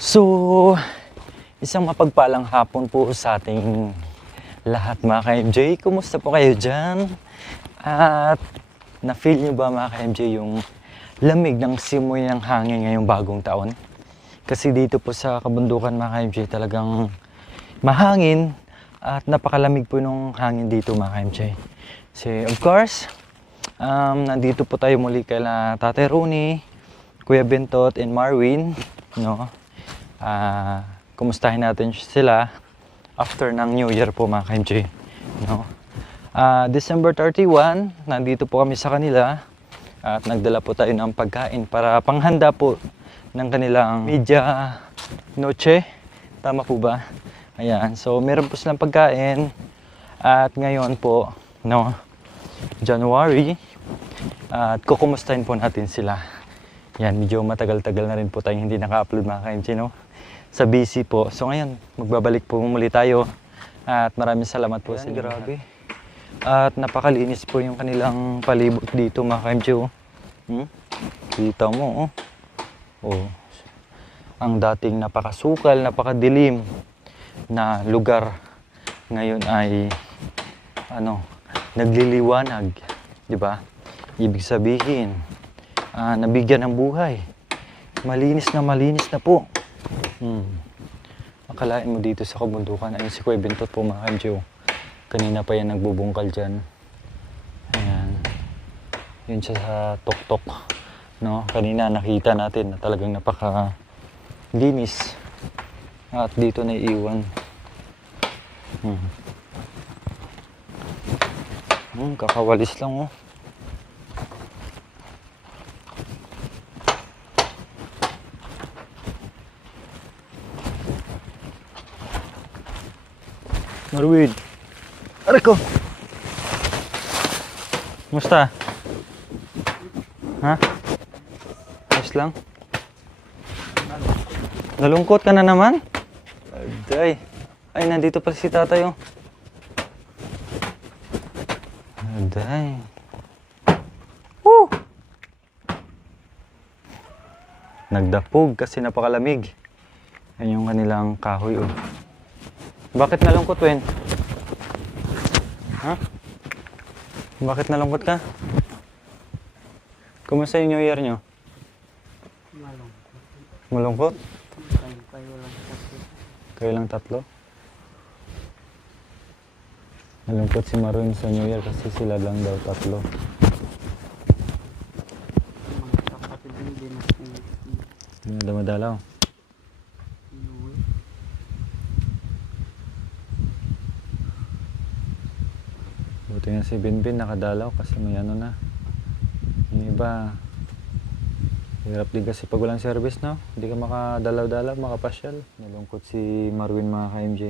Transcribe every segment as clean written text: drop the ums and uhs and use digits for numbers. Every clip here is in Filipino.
So, isang mapagpalang hapon po sa ating lahat mga ka-MJ. Kumusta po kayo dyan? At na-feel nyo ba mga ka-MJ yung lamig ng simoy ng hangin ngayong bagong taon? Kasi dito po sa kabundukan mga ka-MJ talagang mahangin at napakalamig po ng hangin dito mga ka-MJ. So, of course, nandito po tayo muli kay Tate Rooney, Kuya Bentot, and Marwin, no? Kumustahin natin sila after ng New Year po mga ka-MJ, no? December 31, nandito po kami sa kanila at nagdala po tayo ng pagkain para panghanda po ng kanilang media noche. Tama po ba? Ayan, so meron po silang pagkain at ngayon po, no, January, at kukumustahin po natin sila. Yan, medyo matagal-tagal na rin po tayong hindi naka-upload mga ka-MJ, no? Sa busy po. So ngayon, magbabalik po muli tayo. At maraming salamat po sa inyo. Grabe. At napakalinis po yung kanilang palibot dito mga ka-MJ. Kita mo, oh. Oh. Ang dating napakasukal, napakadilim na lugar ngayon ay nagliliwanag, di ba? Ibig sabihin, nabigyan ng buhay. Malinis na po. Akalain mo dito sa kabundukan, ayun si Kuya Bentot po mga ka-MJ. Kanina pa yan nagbubungkal dyan. Ayan. Yun siya sa tuktok. No? Kanina nakita natin na talagang napaka-linis. At dito na iiwan. Kakawalis lang, oh. Marwin, aray ko! Musta? Ha? Ayos lang? Nalungkot ka na naman? Aday. Ay, nandito pala si tatay, oh. Aday. Woo! Nagdapog kasi napakalamig. Ayun yung kanilang kahoy, oh. Bakit nalungkot, Wen? Ha? Bakit nalungkot ka? Kumusta yung New Year nyo? Malungkot. Malungkot? Kayo lang tatlo? Nalungkot si Marwin sa New Year kasi sila lang daw tatlo. Hindi na damadalaw. Buti nga si Binbin nakadalaw kasi may na. Yung iba, hirap din kasi pag walang service, no? Hindi ka makadalaw-dalaw, makapasyal. Nalungkot si Marwin mga ka-MJ.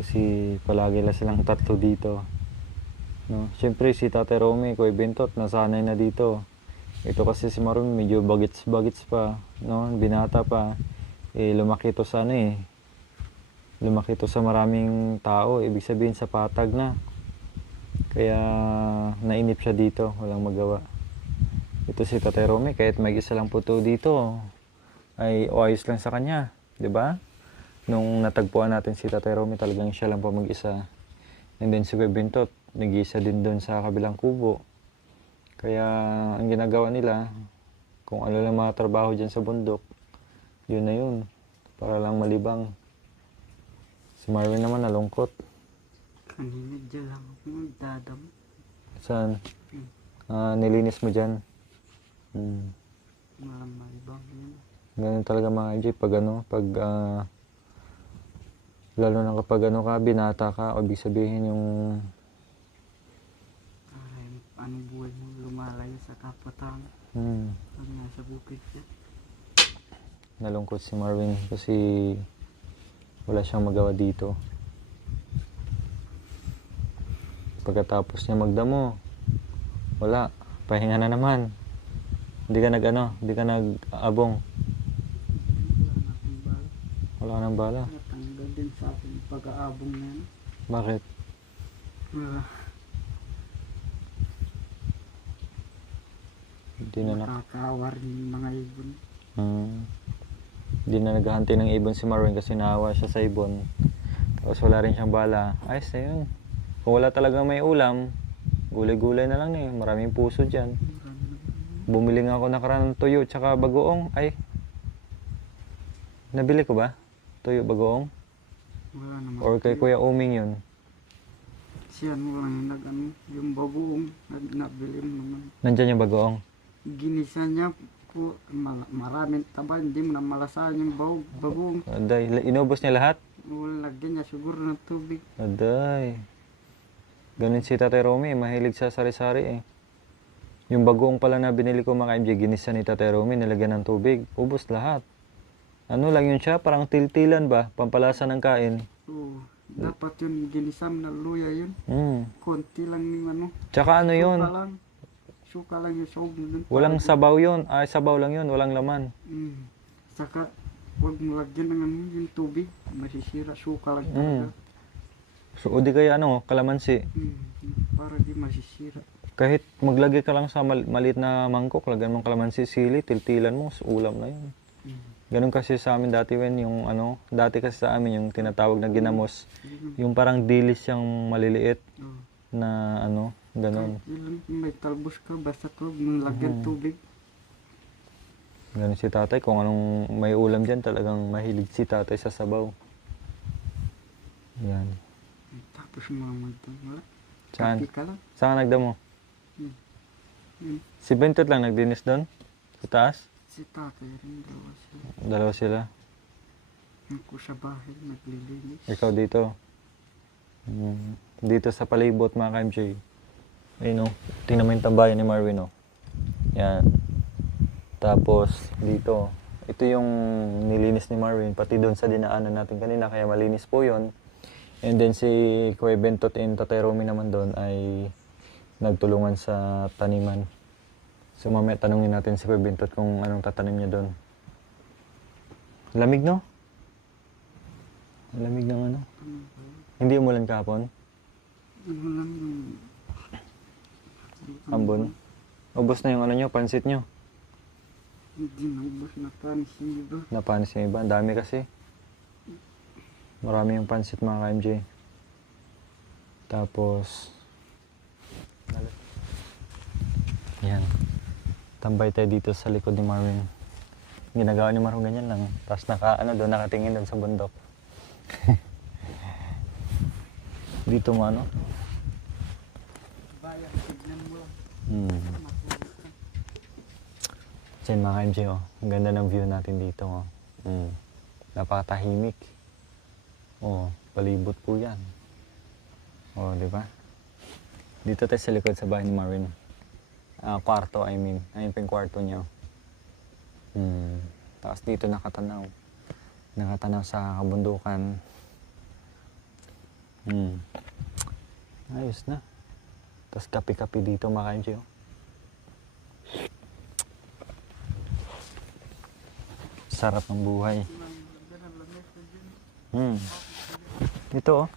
Kasi palagi lang silang tatlo dito. No? Siyempre si Tate Romy, Kuya Bentot, nasanay na dito. Ito kasi si Marwin medyo bagits pa, no? Binata pa. Lumaki to sa lumaki to sa maraming tao. Ibig sabihin sa patag na. Kaya nainip siya dito, walang magawa. Ito si Tate Romy, kahit may isa lang po to dito, ay ayos lang sa kanya, di ba? Nung natagpuan natin si Tate Romy, talagang siya lang po mag-isa. And then si Kuya Bentot, nag-iisa din doon sa kabilang kubo. Kaya ang ginagawa nila, kung ano lang mga trabaho dyan sa bundok, yun na yun, para lang malibang. Si Marvin naman nalungkot. Kanina dyan lang ako magdadam. Saan? Nilinis mo dyan? Malibang yun. Ganun talaga mga MJ, pag lalo na kapag ka, binata ka, o ibig sabihin yung buhay mo lumalayo sa kapatang. Pag nasa bukid siya. Nalungkot si Marvin kasi wala siyang magawa dito. Pagkatapos niya magdamo, wala, pahinga na naman. Hindi ka hindi ka nag-abong. Wala ka ng bala. Natanggal din sa akin pag-aabong na yan. Bakit? Hindi na Nakakaawa rin yung mga ibon. Hindi na naghahantay ng ibon si Marvin kasi naawa siya sa ibon. Tapos wala rin siyang bala. Ayos na yun. Kung wala talaga may ulam, gulay-gulay na lang eh. Maraming puso dyan. Bumili nga ako nakaraan ng tuyo tsaka bagoong. Ay, nabili ko ba? Tuyo, bagoong? Wala naman. Or kay Kuya Uming yun? Siya mo lang yung bagoong nabili mo naman. Nandyan yung bagoong. Ginisa niya po, maraming taba, hindi mo na malasahan yung bagoong. Aday, inubos niya lahat? Wala, lagyan niya siguro ng tubig. Aday. Ganun si Tatay Romy, mahilig sa sari-sari eh. Yung bagoong pala na binili ko mga MJ, ginisa ni Tatay Romy, nilagyan ng tubig. Ubos lahat. Ano lang yun siya, parang tiltilan ba? Pampalasa ng kain. Oo, dapat yun ginisam na luya yun. Konti lang yung ano. Tsaka ano yun? Suka lang yung sob nun. Walang sabaw yun. Ay, sabaw lang yun. Walang laman. Saka, huwag mo lagyan ng ano, yung tubig. Masisira, suka lang talaga. So, o di kaya ano, kalamansi. Para di masisira. Kahit maglagay ka lang sa maliit na mangkok, lagyan mong kalamansi, sili, tiltilan mo, ulam na yun. Ganun kasi sa amin dati, Wen, yung ano, dati kasi sa amin yung tinatawag na ginamos, yung parang dilis yung maliliit na ano, ganun. May talbos ka, basta to, lagyan tubig. Ganun si tatay, kung anong may ulam dyan, talagang mahilig si tatay sa sabaw. Yan. Tapos mga wala. Saan? Kapi ka lang. Saan ka nagdamo? Si Bentot lang nagdinis doon? Sa taas? Si tatay rin, dalawa sila. Dalawa sila. Ako sa bahay, naglilinis. Ikaw dito. Dito sa palibot mga ka-MJ. Ayun o. Tingnan mo yung tambayan ni Marvin o. Yan. Tapos dito. Ito yung nilinis ni Marvin. Pati doon sa dinaanan natin kanina. Kaya malinis po yon. And then si Kuya Bentot and Tatay Romy naman doon ay nagtulungan sa taniman. So mamaya tanungin natin si Kuya Bentot kung anong tatanim niya doon. Lamig no? Lamig ng ano? Hindi umulan kahapon? Ano lang yung... Ambon? Ubos na yung ano nyo, pansit nyo? Hindi na ubos na panis yung iba. Napanis yung iba, ang dami kasi. Marami yung pansit mga ka-MJ. Tapos... Yan. Tambay tayo dito sa likod ni Marvin. Ginagawa ni Marvin ganyan lang. Tapos nakatingin doon sa bundok. Dito mo ano? Bayan, tignan mo lang. Diyan mga ka-MJ oh. Ang ganda ng view natin dito oh. Napakatahimik. Oh, palibot po yan. Oh, di ba? Dito tayo sa likod sa bahay ni Marvin. Kwarto, I mean. Ayun pa yung kwarto niya. Tapos dito nakatanaw. Nakatanaw sa kabundukan. Ayos na. Tapos kape-kape dito mga ka-MJ oh. Sarap ng buhay. Ito oh.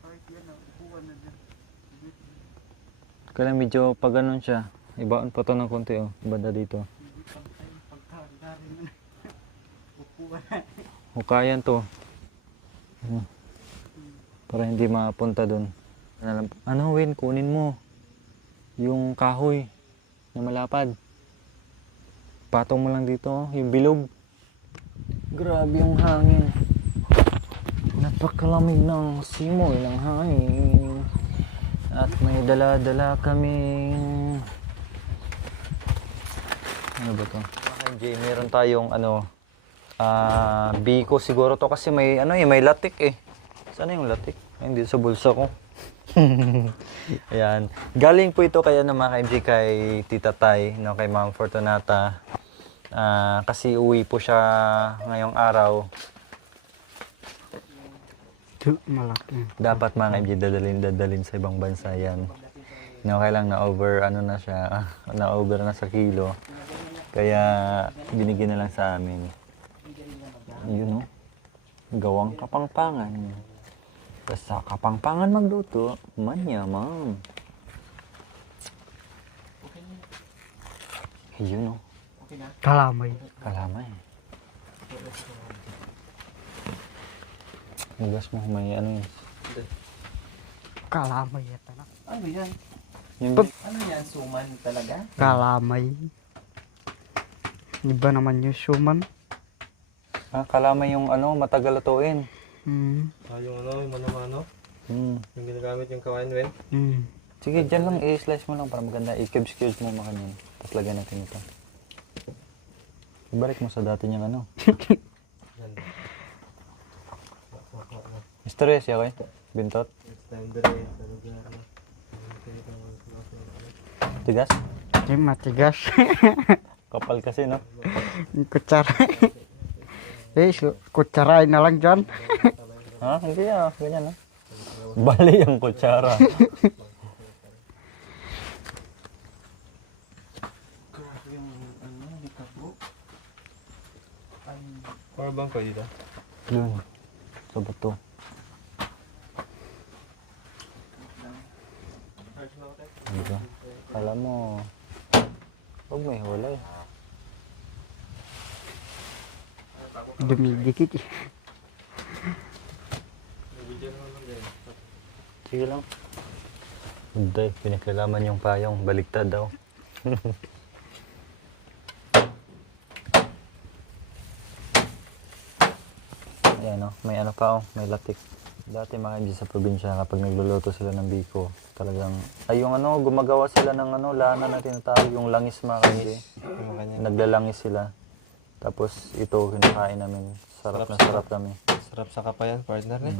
Kahit yan, upuan na dyan. Kaya medyo pag ganun siya, ibaon pa to ng konti oh, banda dito. Hindi pantay yung pagkakari na. Upuan. Hukayan to. Para hindi mapunta dun. Ano Win, kunin mo. Yung kahoy na malapad. Patong mo lang dito oh, yung bilog. Grabe yung hangin. Napakalamig ng simoy ng hangin. At may dala-dala kaming... Ano ba to? Okay, meron tayong ano... biko siguro to kasi may ano eh, may latik eh. Sana yung latik? Ay, hindi sa bulsa ko. Ayan. Galing po ito kaya ng mga ka-MJ kay Tita Tay, no, kay Ma'am Fortunata. Kasi uwi po siya ngayong araw. Malaki. Dapat mga MJ dadalhin sa ibang bansa yan. No, kailang na-over, ano na siya, na-over na sa kilo. Kaya binigyan na lang sa amin. Yun o. Gawang Kapangpangan. Sa Kapangpangan magluto, manyaman. Yun o. Kalamay. Kalamay. Hugas mo, may ano yun. Kalamay yata na. Ano yan? Yung, Ano yan? Suman talaga? Kalamay. Iba naman yung suman. kalamay yung ano, matagal lutuin. Yung ano, yung manamano? Hmm. Yung ginagamit yung kawain, Wen? Sige, dyan lang, i-slice mo lang para maganda. I-cubes-cubes mo makanin. Tapos lagyan natin ito. Ibalik mo sa dati niyang ano. Ganda. Stress, okay? Bintot? Next time dire sa lugar na. Tigas? Ay, matigas. Kapal kasi, no? Yung kutsara. Kutsarain na lang dyan. Ha? Hindi ganyan, no? Bali ang kutsara. Yung ano, likabo. Power bank ko dito. Yun. Sa bato. Diba? Kala mo, huwag may hulay. Dumidikit eh. Sige lang. Hindi, pinakilaman yung payong. Baliktad daw. Ayan o, may ano pa may latik. Dati mga hindi sa probinsya kapag nagluluto sila ng biko, talagang, ay yung ano, gumagawa sila ng ano, lana na tinatawag, yung langis mga kanji. Naglalangis sila. Tapos ito, kinakain namin. Sarap na sarap kami. Sarap sa kapayan, partner eh.